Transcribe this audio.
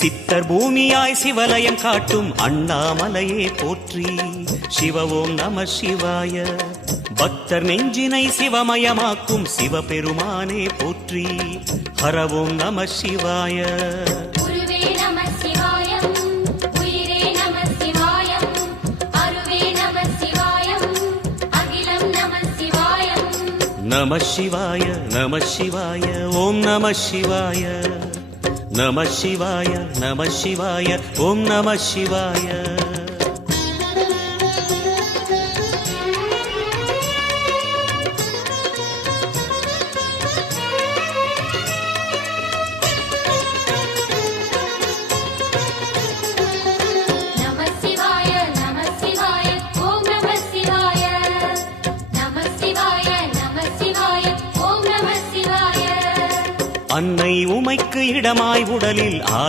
சித்தர் பூமியாய் சிவலயம் காட்டும் அண்ணாமலையே போற்றி. சிவ ஓம் நம சிவாய. பக்தர் நெஞ்சினை சிவமயமாக்கும் சிவபெருமானே போற்றி. ஹர ஓம் நம சிவாய. நம சிவாய நம சிவாய ஓம் நம சிவாய. நம சிவாய நம சிவாய ஓம் நம சிவாய. அன்னை உமைக்கு இடமாய் உடலில் ஆல